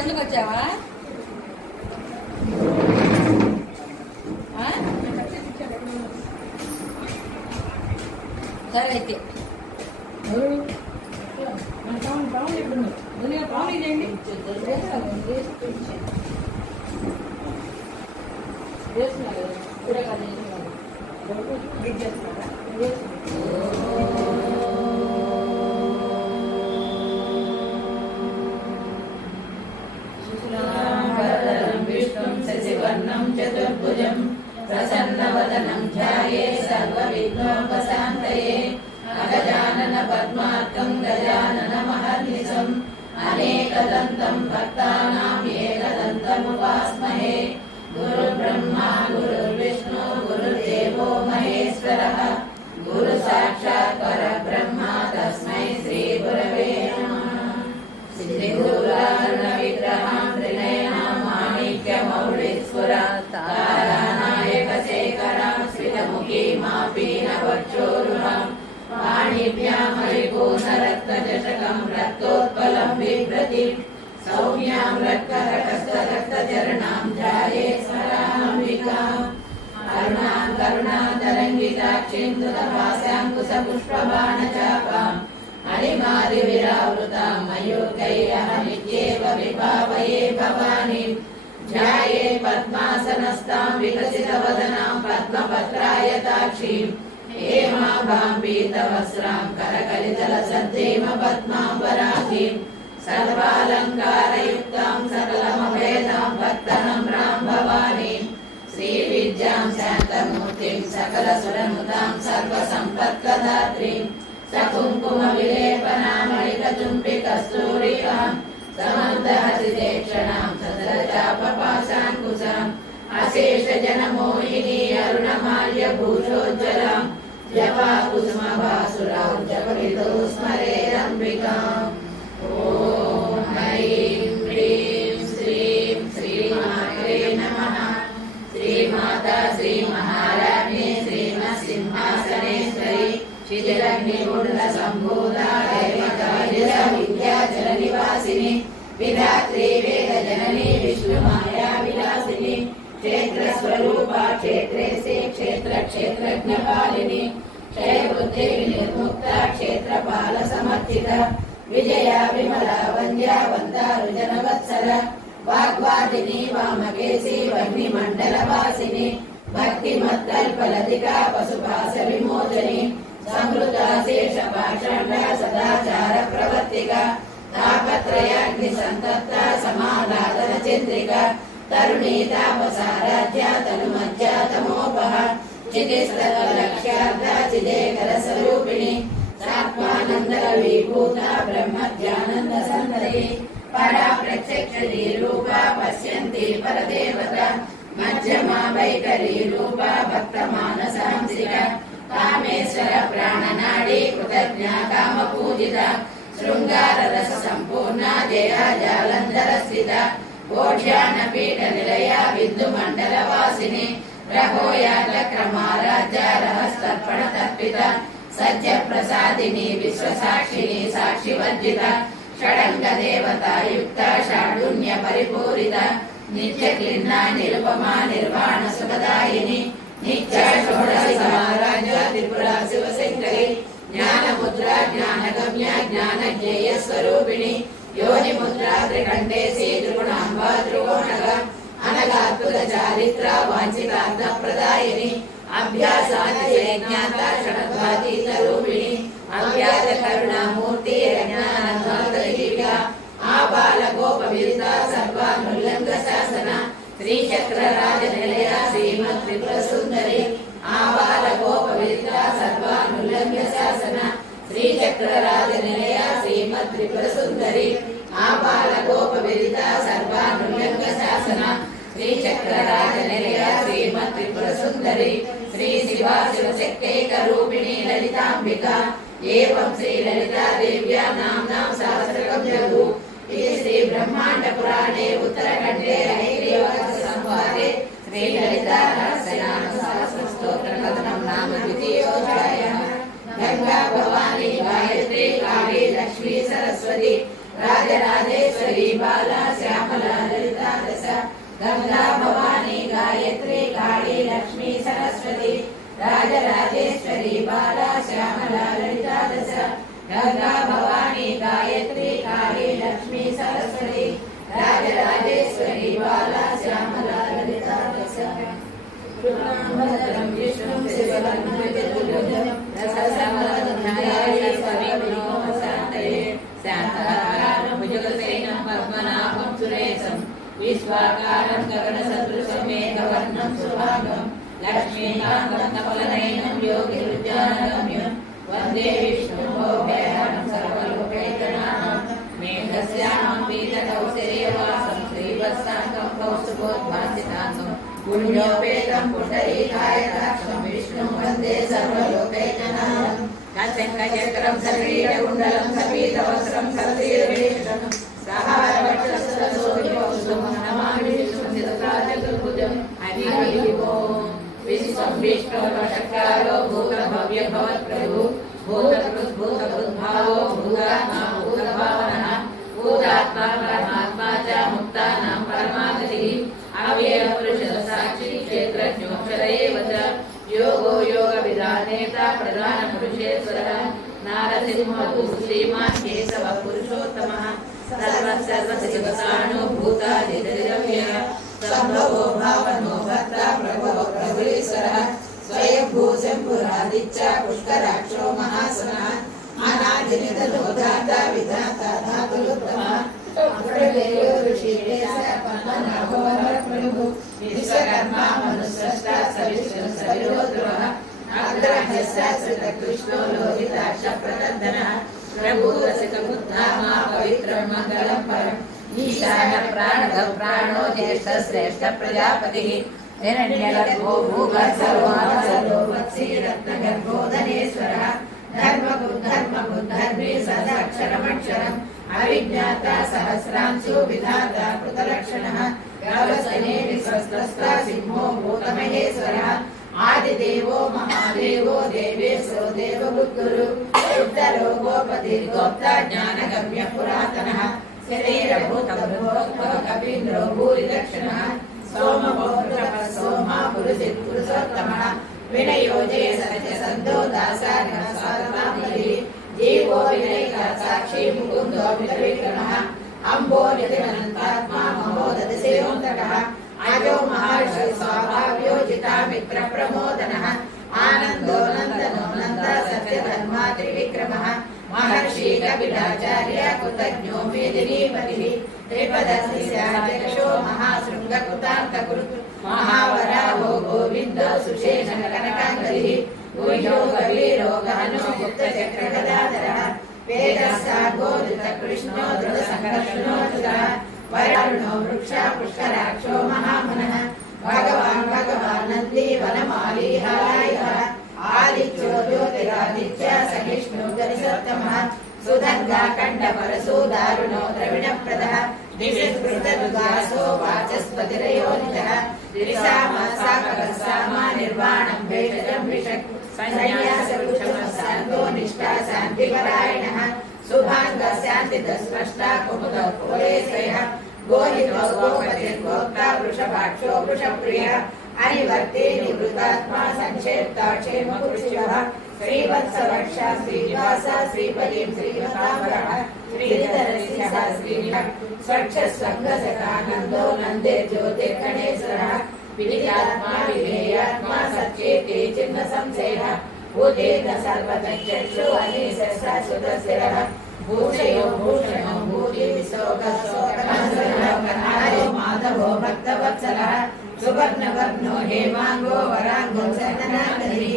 ఎందుకు వచ్చావా? సరే అయితే चतुर्भुजं प्रसन्नवदनं ध्यायेत् सर्वविघ्नोपशान्तये अगजानन पद्मार्कं गजाननमहर्निशम् अनेकदन्तं भक्तानां एकदन्तमुपास्महे। गुरुर्ब्रह्मा गुरुर्विष्णु गुरुर्देवो महेश्वरः गुरुसाक्षात् परब्रह्म तस्मै श्रीगुरवे नमः। श्रीगुरुवारुणविग्रहां त्रिनयनां तारानायकशेखरां श्रितमुखीमापीनवक्षोरुहां पाणिभ्यां हरिपूर्णरत्नचषकं रक्तोत्पलं बिभ्रतिं सौम्यां रक्तचरणां ध्यायेत् स्मराम्बिकाम्। अरुणां करुणातरङ्गिताक्षीं सुतभासाङ्कुशपुष्पबाणचापाम् अणिमादिविरावृतां मयूखैरहमित्येव विभावये भवानीं। ध्याये पद्मासनस्तां विकसितवदनां पद्मपत्रायताक्षीं हेमाभां पीतवस्त्रां करकलितलसद्धेम पद्माम्बराभीं सर्वालङ्कारयुक्तां सकलमभेदां भक्तनम्रां भवानीं। श्रीविद्यां शान्तमूर्तिं सकलसुरनुतां सर्वसम्पत्प्रदात्रीं सकुङ्कुमविलेपनामणिकचुम्बिकस्तूरिकां समन्तहसितेक्षणां सदरचापपाशाङ्कुशाम् अशेषजनमोहिनी अरुणमाल्यभूषोज्ज्वलां जपाकुसुमभासुरां जपनितो स्मरेरम्बिकाम्। ॐ ऐं ह्रीं श्रीं श्रीमात्रे नमः। श्रीमाता श्रीमहाराज्ञी श्रीमत्सिंहासनेश्वरी शिथिलग्निकुण्डसम्भूता विद्याचलनिवासिनी विधात्री वेदजननी विष्णुमाया विलासिनी क्षेत्रस्वरूपा क्षेत्रेशे क्षेत्रज्ञपालिनी क्षयबुद्धि निर्मुक्ता क्षेत्रपालसमर्थिता विजया विमला वन्द्या वन्दारुजनवत्सर वाग्वादिनी वामकेशी वह्निमण्डलवासिनी भक्तिमत्कल्पलतिका पशुपाश विमोचनी संहृता शेषपाषाण्डा सदाचार प्रवर्तिका तापत्रयाग्निसन्तप्ता समादादनचन्द्रिका तरुणी तापसाराध्या तनुमज्जा तमोपः चितिस्तत्त्वलक्ष्यार्धा चिदेकरस्वरूपिणी सात्मानन्दविभूता ब्रह्मज्ञानन्दसन्धि परा प्रत्यक्षरूपा पश्यन्ति परदेवता मध्यमा वैखरी रूपा भक्तमानसांसिका कामेश्वर प्राणनाडी कृतज्ञा कामपूजिता शृंगार रस संपूर्णा जया जालंधर स्थिता कोढ्यान पीठ निलया विद्युमंडल वासिनी रघोयाग्रक्रमाराध्या रहस्तर्पण तर्पिता सज्ज प्रसादिनी विश्वसाक्षिणी साक्षिवर्जिता षडंग देवता युक्ता षाढुन्य परिपूरिता नित्य क्लिन्ना निरुपमा निर्वाण सुखदायिनी नित्य षोडश समाराध्या त्रिपुरा शिवशंकरी ज्ञान मुद्रा ज्ञान ज्ञानगम्य ज्ञानज्ञेय स्वरूपिणि योनि मुद्रा त्रिकण्ठेसि त्रिगुणाम्बा त्रिकोणग अनगात्मक चारित्र वाञ्छितार्थ प्रदायिनि अभ्यासादिज्ञाता षडद्वातीत रूपिणि अव्याज करुणामूर्ति अज्ञानद्वातदीपिका आबाल गोपविदिता सर्वानुल्लङ्घ शासन श्रीचक्रराज निलया श्रीमत् त्रिपुर सुन्दरी आबाल गोपविदिता सर्वानुल्लङ्घ शासन श्रीचक्रराज निलया श्रीमत् त्रिपुर सुन्दरी आबाल गोपविदिता सर्वानुल्लङ्घ शासन श्रीचक्रराज निलया श्रीमत् त्रिपुर सुन्दरी श्री शिवा शिवशक्त्यैक रूपिणी ललिताम्बिका एवं श्री ललिता देव्या नाम्नां सहस्रकं जगु इति श्री ब्रह्मांड पुराणे उत्तरखण्डे ऐग्रीव संवादे श्री ललिता रहस्यनाम सहस्र स्तोत्र कथनं नाम द्वितीयोऽध्यायः। गंगा भवानी गायत्री काली लक्ष्मी सरस्वती राजराजेश्वरी बाला श्यामला ललिता दश गंगा भवानी गायत्री काली लक्ष्मी सरस्वती राजराजेश्वरी बाला श्यामला ललिता दश गंगा भवानी गायत्री काली लक्ष्मी सरस्वती राजराजेश्वरी बाला श्यामला ललिता दश भद्रं विष्णुं शिववर्णं चतुर्भुजं सहस्रवदनं ध्यायेत् सर्वविघ्नोपशान्तये शान्ताकारं भुजगशयनं पद्मनाभं सुरेशं विश्वाकारं गगनसदृशं मेघवर्णं शुभांगं लक्ष्मीकान्तं कमलनयनं योगिरुद्यानगम्यं वन्दे विष्णुं भव्यहरं सर्वलोकैकनाथं मेघश्यामं पीतकौसर्यवासं श्रीवत्साङ्गं कौस्तुभोद्भासिताङ्गं पुण्योपेतं पुण्डरीकायताक्षं विष्णुं वन्दे सर्वलोकैकनाथं काञ्चनचक्रं सक्रीडकुण्डलं सपीतवस्त्रं सतीर्वेषणं सहारवक्षस्थलशोभिकौस्तुभं नमामि विष्णुं चतुर्भुजं हरिः ओम्। विश्वं विष्णुर्वशकारो भूतभव्यभवत्प्रभु भूतकृद्भूतभूद्भावो भूतात्मा भूतभावनः भूतात्मा परमात्मा च मुक्तानां परमागतिः अव्ययपुरुषसाक्षी क्षेत्रज्ञोऽक्षर एव च योगो योगविधानेता प्रधानपुरुषेश्वरः नारसिंहो श्रीमान् केशवः पुरुषोत्तमः सर्वसर्वसिद्धानुभूतादिद्रव्यः संभवो भावनो भर्ता प्रभो प्रभुरीश्वरः स्वयंभू शम्भुरादिच्च पुष्कराक्षो महासनः अनादिनिधनो धाता विधाता धातुरुत्तमः अप्रमेयो ऋषिकेश पद्मनाभो प्रभु विश्वकर्मा मनुस्रष्टा सविष्णु सविरोधः अग्रहस्यकृष्णो लोहिताक्ष प्रदर्दनः प्रभुरसिकबुद्धामा पवित्रं मङ्गलं परम् ईशान प्राणः प्राणो ज्येष्ठ श्रेष्ठ प्रजापतिः हिरण्यगर्भो भूगर्भो वत्सीरत्नगर्भो धनेश्वरः धर्मबुद्धर्मी सदाक्षरमक्षरम् अविज्ञाता सहस्रांशो विधाता कृतलक्षणः गवस्तने विश्वस्तस्ता सिंहो भूतमहेश्वरः आदिदेवो महादेवो देवेशो देवबुद्धुरु उत्तरो गोपतिर्गोप्ता ज्ञानगम्य पुरातनः शरीरभूतभूतो कपीन्द्रो भूरिदक्षिणः सोमभोः सोमा पुरुषोत्तमः विनयोजे सत्यसन्धो दासानः सारनामयि जीवो विनयिका साक्षी मुकुन्दो विक्रमः अम्बो निधिरनन्तात्मा महोदधिसेयोन्तकः अजो महर्षि स्वाभाव्यो जितामित्र प्रमोदनः आनन्दो नन्दनो नन्द सत्यधर्मा त्रिविक्रमः महर्षि कपिलाचार्य कृतज्ञो मेदिनीपतिः त्रिपदस्याध्यक्षो महाशृङ्गकृतान्तकुरु महावराहो गोविन्दो सुषेणः कनकाङ्गलिः गुह्यो कवीरो गहनो गुप्तचक्रगदाधरः वेदस्सागोदितकृष्णो धृतसङ्कर्षणोऽच्युतः वरुणो वृक्षा पुष्कराक्षो महामुनः भगवान् नन्दी वनमाली हलायः आदित्यो ज्योतिरादित्य सहिष्णु गरिसोत्तमः सुधन्वा कण्ठपरशो दारुणो द्रविणप्रदः दिविस्पृतदुदासो वाचस्पतिरयोनितः दिरिसामा निर्वाणं भेषजं विषक् सन्न्यासवृक्षमः निष्ठा शान्तिपरायणः शुभाङ्गः शान्तिदस्पष्टा कुमुदः गोहितो गोपतिर्गोक्ता वृषभाक्षो वृषप्रियः अनिवर्ते निवृतात्मा संक्षेप्ता क्षेमपुरुषः श्रीवत्सवक्षा श्रीनिवास श्रीपतिं श्रीवताम्बरः श्रीधरसिंहः श्रीनिवास स्वच्छस्वङ्गसकानन्दो नन्दे ज्योतिर्गणेश्वरः विदितात्मा विधेयात्मा सच्चेति चिन्म संशयः भूतेन सर्वतश्चक्षु अनीशस्वतस्थिरः भूषयो भूषणो भूतिविशोकशोकनाशो माधवो भक्तवत्सलः सुवर्णवर्णो हेमाङ्गो वराङ्गो चन्दनाकरी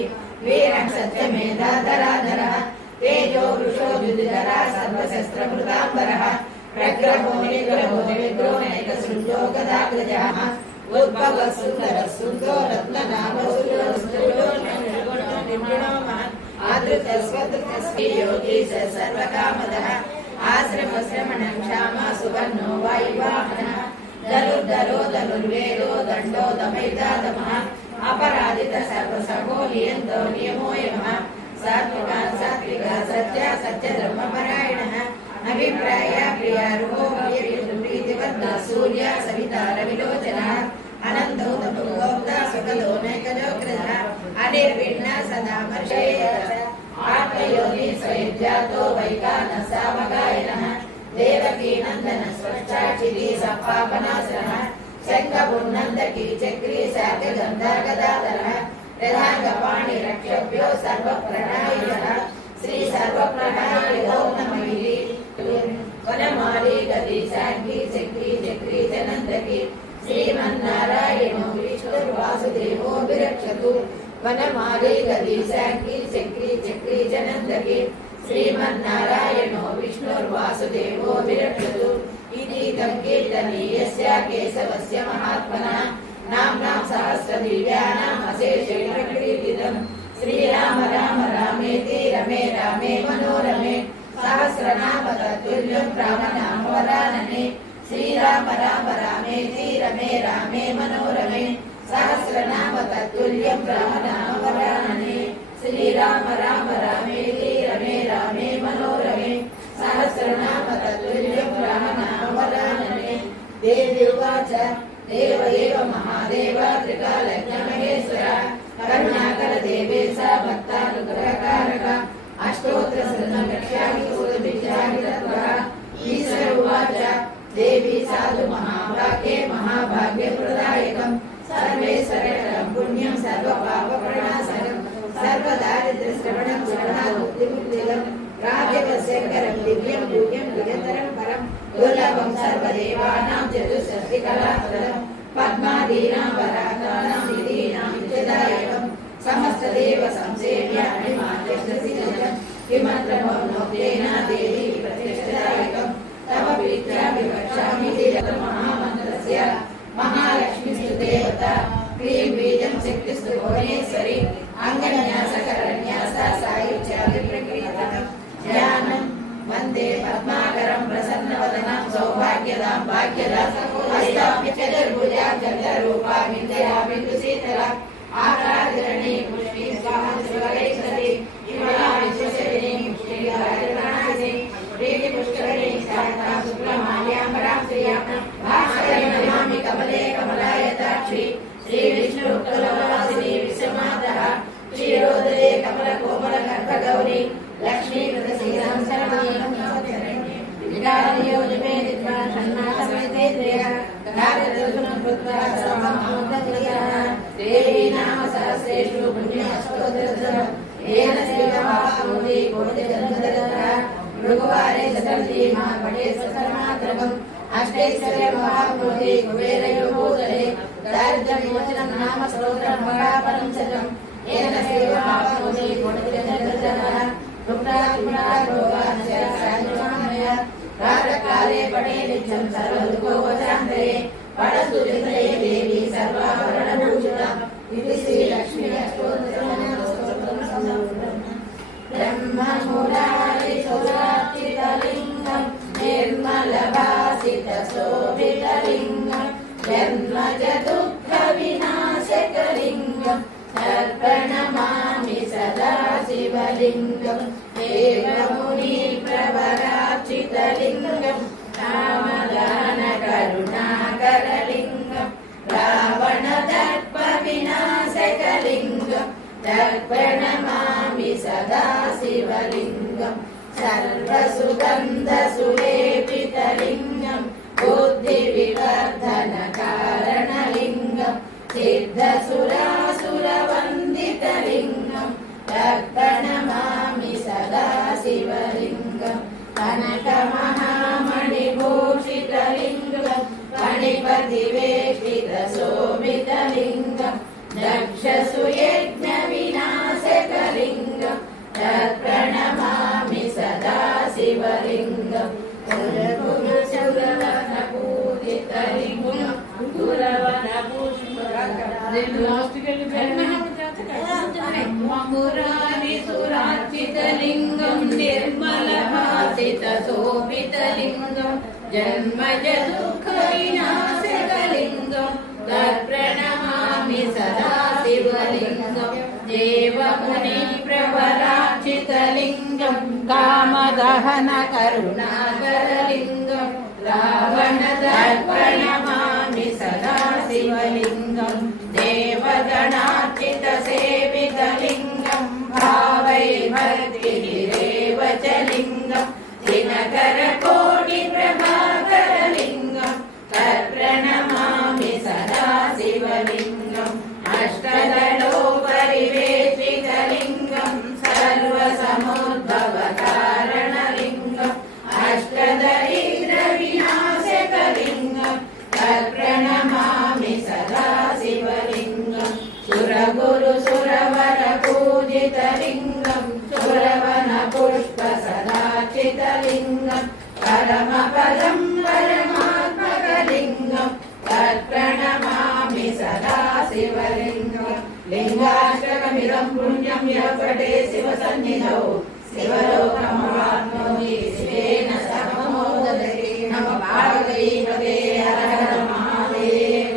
वीरः सत्यमेधाधराधरः तेजो वृषो युधिधरः सर्वशस्त्रमृताम्बरः प्रग्रहो निग्रहो विग्रहो नैकशृङ्गो गदाग्रजः उद्भवः सुन्दरः सुन्दरो रत्ननाभो योगी सर्वकामदः आश्रमश्रमणं क्षामा सुवर्णो वायुवाहनः धनुर्धरो धनुर्वेदो दण्डो दमैतादमः अपराजित सर्वसमो नियन्तो नियमो यमः सात्विका सात्विका सत्य सत्यधर्मपरायणः अभिप्राय प्रियारुहो प्रीतिवर्धः सूर्य सविता रविलोचनः अनन्तो तपोक्ता सुखदो नैकजोग्रजः अनिर्विण्ण सदा वर्षेयः आत्मयोगी स्वयज्ञातो वैकानसावगायनः देवकी नन्दन स्वच्छाचिति सपापनाशनः शङ्खपुर्नन्दकी चक्री शाकगन्धर्गदाधरः रथाङ्गपाणि रक्षभ्यो सर्वप्रणायिनः श्री सर्वप्रणायिनो नमः वनमाली गदी शाङ्गी चक्री चक्री च नन्दकी श्रीमन्नारायणो विष्णुर्वासुदेवो विरक्षतु वनमाली गदी शाङ्गी चक्री चक्री च नन्दकी श्रीमन्नारायणो विष्णुर्वासुदेवो विरक्षतु इति तं कीर्तनीयस्य केशवस्य महात्मनः नाम्नां सहस्रदिव्यानाम् अशेषेण कीर्तितम् श्रीराम राम रामेति रमे रामे मनोरमे सहस्रनाम तत्तुल्यं रामनाम वरानने श्रीराम राम रामेति रमे रामे मनोरमे सहस्रनाम तत्तुल्यं रामनाम वरानने श्रीराम राम रामेति रमे रामे मनोरमे सहस्रनाम तत्तुल्यं रामनाम वरानने देवी उवाच देव एव महादेव त्रिकालज्ञमहेश्वर करुणाकर देवेश भक्तानुग्रहकारक अष्टोत्तर शतलक्ष्याणि सूरभिक्षाणि तत्त्वः ईश्वर उवाच देवी साधु महाभाग्ये महाभाग्यप्रदायकं सर्वेश्वरकरं पुण्यं सर्वपापप्रणाशनं सर्वदारिद्र्यश्रवणं शरणामुक्तिमुक्तिदं राजकशेखरं दिव्यं गुह्यं निरन्तरं परं दुर्लभं सर्वदेवानां चतुष्षष्टिकलाप्रदं पद्मादीनां वरागानां निधीनां नित्यदायकं समस्तदेव संसेव्य अणिमाद्यश्रसिजं विमन्त्रमौनोक्तेन देवी प्रतिष्ठदायकं तव प्रीत्यापि वक्ष्यामि महामन्त्रस्य महालक्ष्मीस्तु देवता क्लीं बीजं शक्तिस्तु भुवनेश्वरी अङ्गन्यासकरन्यास सायुज्यादिप्रकीर्तनं ध्यानं वन्दे पद्माकरं प्रसन्नवदनं सौभाग्यदां भाग्यदां हस्ताभ्य चतुर्भुजां चन्द्ररूपा विद्या बिन्दुशीतला आकाशरणी पुष्पी स्वाहा शिवगैश्वरी विमला विश्वशरिणी पुष्टिगायत्रणासिनी प्रीतिपुष्करिणी शारदा शुक्लमाल्याम्बरां श्रियां भास्करीं नमामि कमले कमलायताक्षी श्रीविष्णुकलवासिनी विश्वमातः क्षीरोदरे कमलकोमलगर्भगौरी लक्ष्मीकृतशीलं शरण्ये विकारियोजमे निद्रासन्नासमेतेन्द्रियः गात्रदर्शनं कृत्वा सर्वमोदक्रियः देवी नाम सहस्रेषु पुण्यस्तोत्रम् येन श्रीमहापुरुषे कोटिजन्मदरः भृगुवारे चतुर्थी महापटे सहस्रमात्रकम् अष्टैश्वर्य महापुरुषे कुबेरयोगोदरे दारिद्र्यमोचनं नाम स्तोत्रं महापरं शतम् येन श्रीमहापुरुषे कोटिजन्मदरः रुक्णात्मनारोगास्य सायुमानय प्रातःकाले पठे नित्यं सर्वदुःखोपशान्तये पठन्तु चिन्तये देवी सर्वाभरणभूषिता इति श्रीलक्ष्मी अष्टोत्तरस्तोत्रं ब्रह्ममुरारिसुरार्चितलिङ्गं निर्मलभासितशोभितलिङ्गं जन्मजदुःखविनाशकलिङ्गं तर्पणमामि सदा शिवलिङ्गं देवमुनिप्रवरार्चितलिङ्गं रामदानकरुणाकरलिङ्गं रावणदर्पविनाशकलिङ्गं तर्पणमामि सदा शिवलिङ्गं सर्वसुगन्धसुलेपितलिङ्गं बुद्धिविवर्धनकारणलिङ्गं सिद्धसुरासुरवन्दितलिङ्गं तत्प्रणमामि सदा शिवलिङ्गं कनकमहामणिभूषितलिङ्गं फणिपतिवेष्टितशोभितलिङ्गं दक्षसुयज्ञविनाशकलिङ्गं तत्प्रणमामि सदा शिवलिङ्गं मुरारिसुरार्चितलिङ्गं निर्मलभासितशोभितलिङ्गं जन्मज दुःखविनाशकलिङ्गं तत्प्रणमामि सदा शिवलिङ्गं देवमुनिप्रवरार्चितलिङ्गं कामदहनकरुणाकरलिङ्गं रावणदर्पणमामि सदा शिवलिङ्गं देवगणार्चितसेवितलिङ्गं भावैर्भक्तिरेव च लिङ्गं दिनकरकोटिप्रभाकरलिङ्गं तत्प्रणमामि सदा शिवलिङ्गम् अष्टदलोपरिवेशितलिङ्गं सर्वसमुद्भवकारणलिङ्गम् अष्टदरिद्रविनाशकलिङ्गं तत्प्रणमामि सदा शिवलिङ्गं सुरगुरुसुरवरपूजितलिङ्गं सुरवनपुष्पसदार्चितलिङ्गं परमपदं परमात्मकलिङ्गं तत्प्रणमामि सदा शिवलिङ्गं लिङ्गाष्टकमिदं पुण्यं यः पठे शिवसन्निधौ शिवलोकमवाप्नोति शिवेन सममोदते नमः पार्वतीपते हर हर महादेव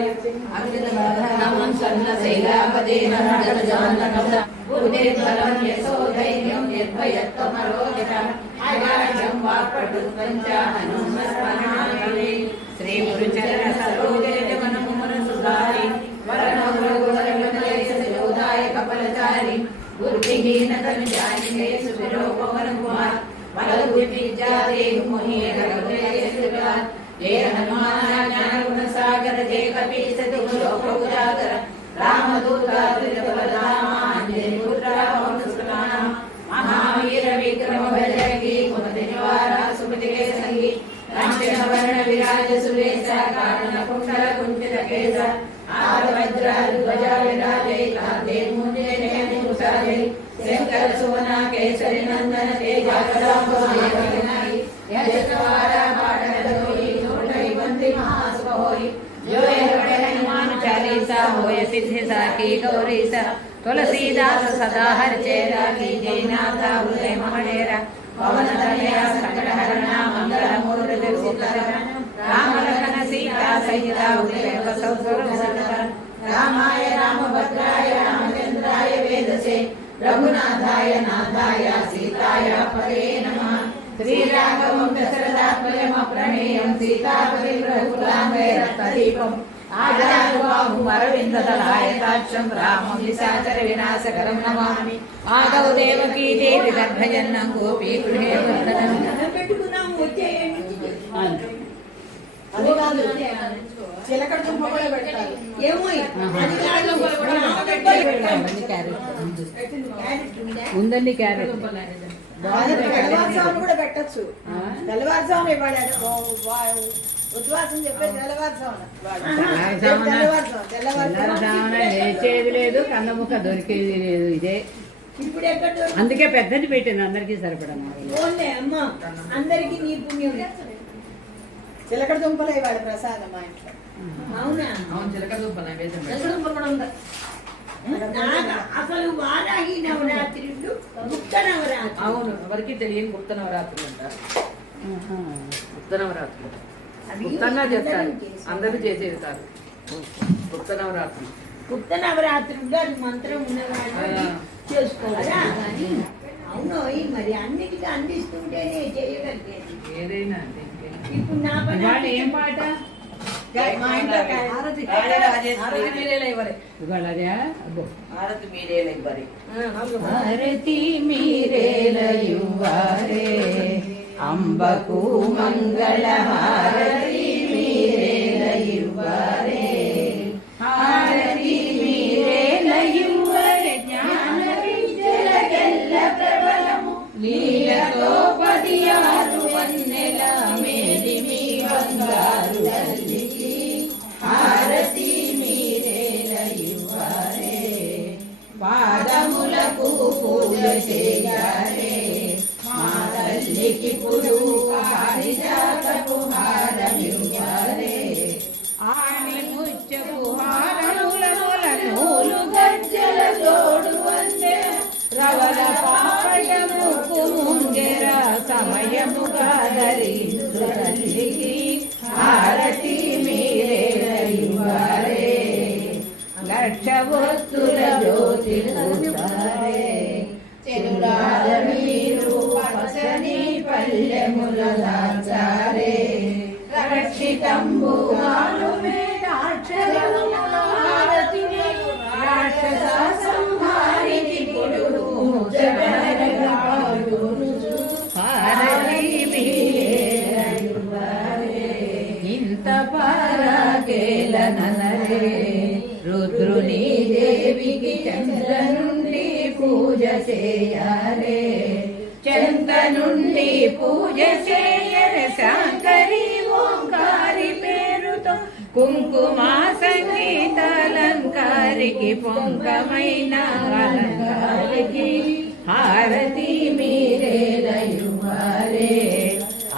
नमः सन्नशैलापते नमः गजाननं बुद्धिर्बलं यशो धैर्यं निर्भयत्वमरोगतः आगाढ्यं वाक्पटुत्वं च हनुमस्मरामि श्री गुरुचरण सरोजे मनमुरसुधारि वरणगुणगुणगणलेशोदाय कपलचारि बुद्धिहीनतनुजानिके सुविरो पवनकुमार बलबुद्धिजाते मोहिनीगणगुणलेशुरा जय हनुमान ज्ञानगुणसागर जय कपीसतिगुरोपगुजागर रामदूतात्रिजबलधामाञ्जलिपुत्रा पवनसुतनाम महावीर विक्रम भजकी कुमतिनिवारा सुमतिके संगी रामचरण विराज सुरेश कानन कुंडल कुंचित केश आरवज्र ध्वजा विराजे कांते मुंजे नयन मुसाजे शंकर सुवना केसरी नंदन तेज कलापति यशवारा बाटन दोई नोटई बंदी महासुहोई जो बड़े हनुमान चालीसा होय सिद्धि साकी गौरीसा तुलसीदास सदा हर चेरा की जयनाथ हृदय महडेरा पवन तनया संकट हरणा मंगल मूर्ति रूपधर राम लखन सीता सहिता हृदय बसव सुरभूषण रामाय रामभद्राय रामचंद्राय वेदसे रघुनाथाय नाथाय सीताय पते नमः श्री राघवं दशरथात्मजं प्रणेयं सीतापतिं रघुकुलाङ्गे रक्तदीपम् आजानुबाहुमरविन्ददलायताक्षं रामं निशाचर विनाशकरं नमामि आदौ देवकी देवी गर्भजन्नं गोपी गृहे वर्धनं ఉందండి క్యారెట్ తెల్లవారుజామున కూడా పెట్టచ్చు. తెల్లవారుజామున ఇవాళ ఉద్వాసం చెప్పేది తెల్లవారుజామున లేచేది లేదు, కన్నముక్క దొరికేది లేదు. ఇదే ఇప్పుడు ఎక్కడ అందుకే పెద్దది పెట్టాను అందరికీ సరిపడా. అమ్మ అందరికి నీ పుణ్యం. చిలకడ దుంపలు ఇవాళ ప్రసాదం మా ఇంట్లో. అవునా? చిలకడ దుంపలు కూడా ఉందా? అసలు వారాహి నవరాత్రులు గుప్త నవరాత్రి. అవును, ఎవరికి తెలియని గుప్త నవరాత్రులు అంటారు. గుప్త నవరాత్రులు గుప్తంగా చేస్తారు, అందరూ చేసేది కాదు. గుప్త నవరాత్రులు గుప్త నవరాత్రులు అది మంత్రం ఉన్నవాళ్ళు చేసుకోవాలా? అవును, మరి అన్నిటికీ అందిస్తుంటేనే చేయగలిగేది ఏదైనా. ఇప్పుడు నా పని ఏం పాట మా ఇంట్లో హారతి హారతి మీరేలే ఇవ్వరే. ఇవాళ అదే అబ్బో హారతి మీరేలే ఇవ్వరే. హారతి మీరేలయువారే అంబకు మంగళ హారతి మీరేలయువారే హారతి మీరేలయువరే జ్ఞాన విద్యలకెల్ల ప్రబలము లీలతో 16 వన్నెల మేలిమి బంగారు తల్లికి హారతి మీరేలయువారే పాదములకు పూజ చేయారే మా తల్లికి పుడు పారిజాతపు హారమివ్వారే ఆని ముచ్చపు హారముల మొల నూలు గజ్జల తోడు వందె రవల పాపటము ముంజర సమయము కాదరించు తల్లికి హారతి మీరేలయువారే లక్షవత్తుల జ్యోతి పూసారే చెరులాల మీరు పచ్చని పల్లెముల దాచారే రక్షితంబుగాను వేదాక్షరముల హారతిని రాక్షస సంహారికి పుడు హారతి మీరేలయువారే ఇంత పారాకేలనరే రుద్రుని దేవికి చంద్ర నుండి పూజ చేయాలే చెంత నుండి పూజ చేయరే శాంకరి ఓంకారి పేరుతో కుంకుమ సంగీతాలంకారికి పొంగమైన అలంకారికి హారతి మీరేలయువారే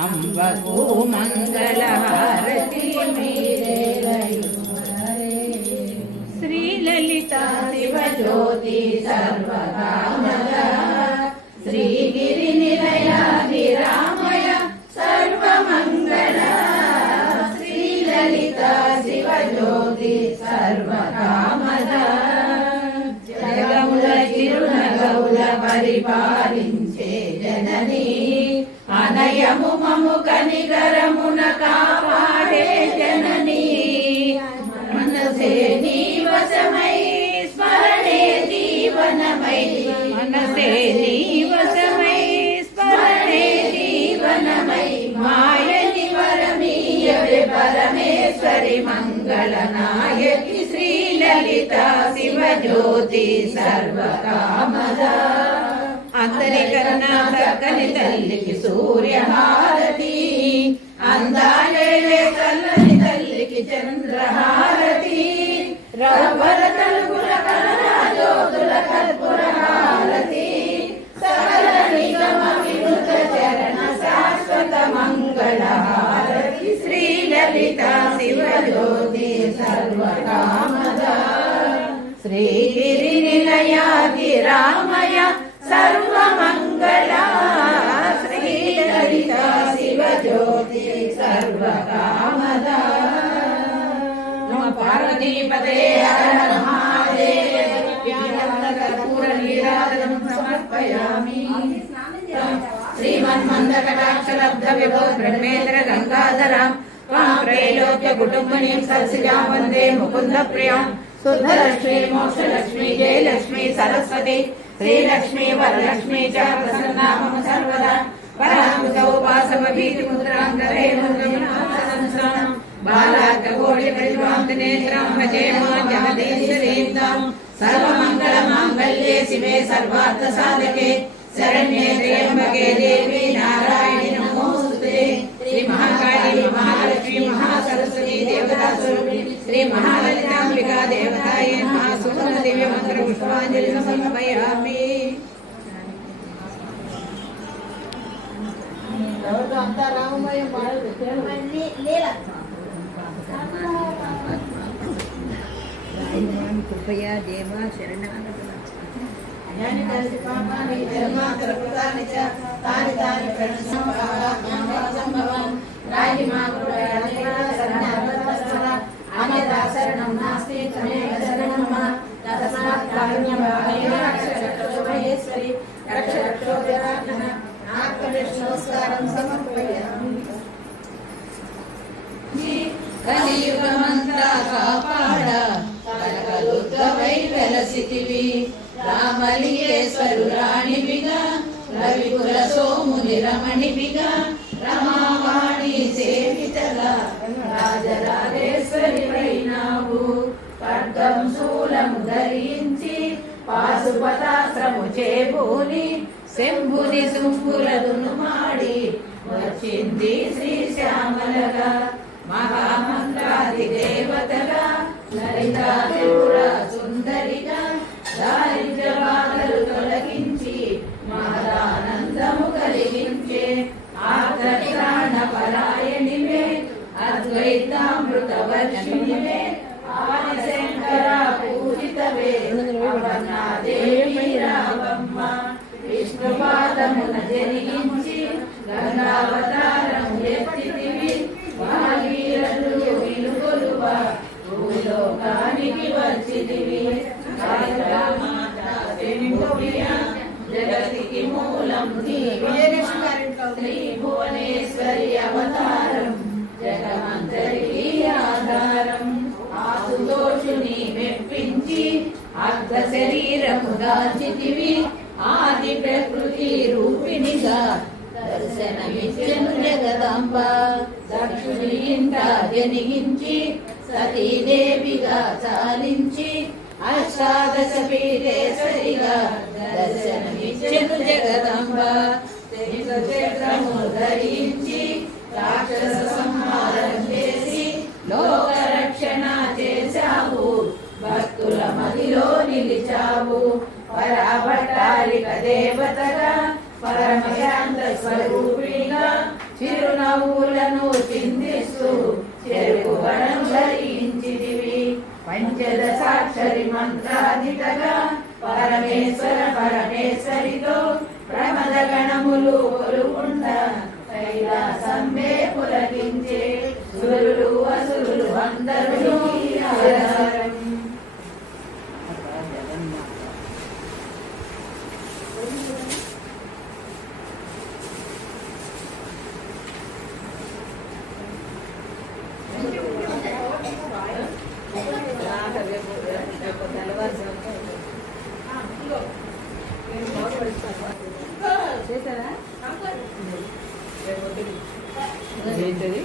అంబకు మంగళ హారతి మీరేలయువారే శ్రీలలిత శివజ్యోతి సర్వకామద శ్రీగిరి నిలయ నిరామయ సర్వమంగళ శ్రీలలిత శివజ్యోతి సర్వకామద జగముల చిరునగౌల పరిపాలించే జనని అనయము మము కనికరమున కాపాడే జనని మనసే నీవసమై స్మరణే జీవనమై మనసే నీవసమై స్మరణే జీవనమై మాయని వరమీయవే పరమేశ్వరి మంగళనాయకి శ్రీలలిత శివజ్యోతి సర్వకామద అందరికన్నా చక్కని తల్లికి సూర్యహారతి అందాలే చల్లని తల్లికి చంద్రహారతి రవ్వల తలుపుల కలరాజ్యోతుల కర్పూర హారతి సకల నిగమ వినుత చరణ శాశ్వత మంగళ హారతి శ్రీలలిత శివజ్యోతి సర్వకామద శ్రీగిరి నిలయాది రామయ సర్వమంగళ శ్రీలలిత శివజ్యోతి సర్వకామద నమ పార్వతీపదే హర హర మహాదేవ కర్పూర నీరాజనం సమర్పయామి శ్రీమన్మందకటాక్షలబ్ధ విభో బ్రహ్మేంద్ర గంగాధర త్వాం త్రైలోక్య కుటుంబినీం సత్సిజాం వందే ముకుంద ప్రియాం శుద్ధలక్ష్మీ మోక్షలక్ష్మీ జయలక్ష్మీ సరస్వతి శ్రీలక్ష్మీ వరలక్ష్మీ చ ప్రసన్నా మమ సర్వదా పరాంకుశోపాసమభీతి ముద్రాం కరే ముద్రమనాసంస్రాం బాలార్కకోటి పరిభ్రాంతినేత్రాం భజే మాం జగదీశ్వరీం తాం సర్వమంగళ మాంగళ్యే శివే సర్వార్థ సాధకే శరణ్యే త్ర్యంబకే దేవి నారాయణి నమోస్తుతే శ్రీ మహాకాళి మహాలక్ష్మి మహాసరస్వతి దేవతా స్వరూపిణి శ్రీ మహాలలితాంబికా దేవతాయే నమః సుందర దివ్య మంత్ర పుష్పాంజలి సమర్పయామి. అంతా రామమయం పాడదు కృపయా దేవ శరణాగత జ్ఞాని కలిసి పాపాని జన్మాంతర కృతాని చ తాని తాని ప్రణసంభవం రాయి మా కృపయా శరణాగత అన్యదా శరణం నాస్తి త్వమేవ శరణం మమ తస్మాత్ కారుణ్యభావేన రక్ష రక్షోభయేశ్వరి రక్ష రక్షోభయాత్మన ఆత్మవిష్ణోస్కారం సమర్పయామి. కలియుగ వెలసితివి రామలింగేశ్వరు రాణివిగా రవికుల సోముని రమణివిగా రమావాణి సేవితగా రాజరాజేశ్వరి వైనావు ఖడ్గం శూలము ధరించి పాశుపతాస్త్రము చేబూని శంభుని శుంభులదును మాడి వచ్చింది శ్రీశ్యామలగా మహామంత్రాది దేవతగా లలితా త్రిపుర సుందరిగా దారిద్ర్య బాధలు తొలగించి మహదానందము కలిగించే ఆర్ద్రత్రాణ పరాయణివే అద్వైతామృత వర్షిణివే ఆదిశంకర పూజితవే అపర్ణాదేవి రామమ్మ విష్ణుపాదమున జరిగించి గంగావతారము ఎత్తితివి భాగీరథులు విలుగొలువ భూలోకానికి వచ్చితివి జగతికి మూలం శ్రీ భువనేశ్వరి అవతారం జగమంతరికి ఆధారం ఆసుతోషుని మెప్పించి అర్ధ శరీరము దాచితివి ఆది ప్రకృతి రూపిణిగా దర్శనమిచ్చెను జగదాంబ దక్షుని ఇంట జనిగించి సతీదేవిగా చాలించి అష్టాదశ పీఠేశ్వరిగా దర్శనమిచ్చెను జగదాంబ చక్రము ధరించి రాక్షస సంహారం చేసి లోక రక్షణ చేశావు భక్తుల మదిలో నిలిచావు పరాభట్టారిక దేవతగా పరమశాంత స్వరూపిణిగా చిరునవ్వులను చిందిస్తూ చెరుకు గణం ధరించితివి పంచదశాక్షరి మంత్రాధితగా పరమేశ్వర పరమేశ్వరితో ప్రమద గణములు కొలుకుండ కైలాసంబే పులకించే సురులు అసురులు అందరూ ఆధారం. చేశారా? ఏంటది?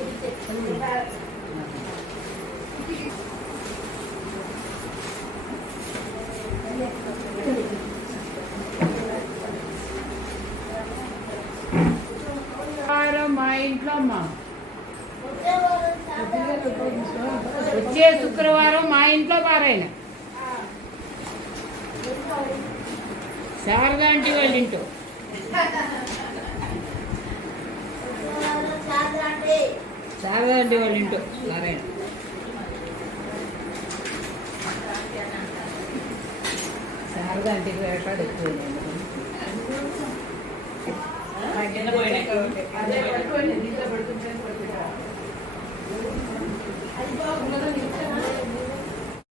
మా ఇంట్లో అమ్మా వచ్చే శుక్రవారం మా ఇంట్లో పారాయణ శారదా ఆంటీ వాళ్ళ ఇంట్లో శారదా ఆంటీ వాళ్ళ ఇంట్లో పారాయణ శారదా ఆంటీకి వేటాడు ఎక్కువ అదే పెట్టుకోండి, దీంట్లో పెడుతుంటే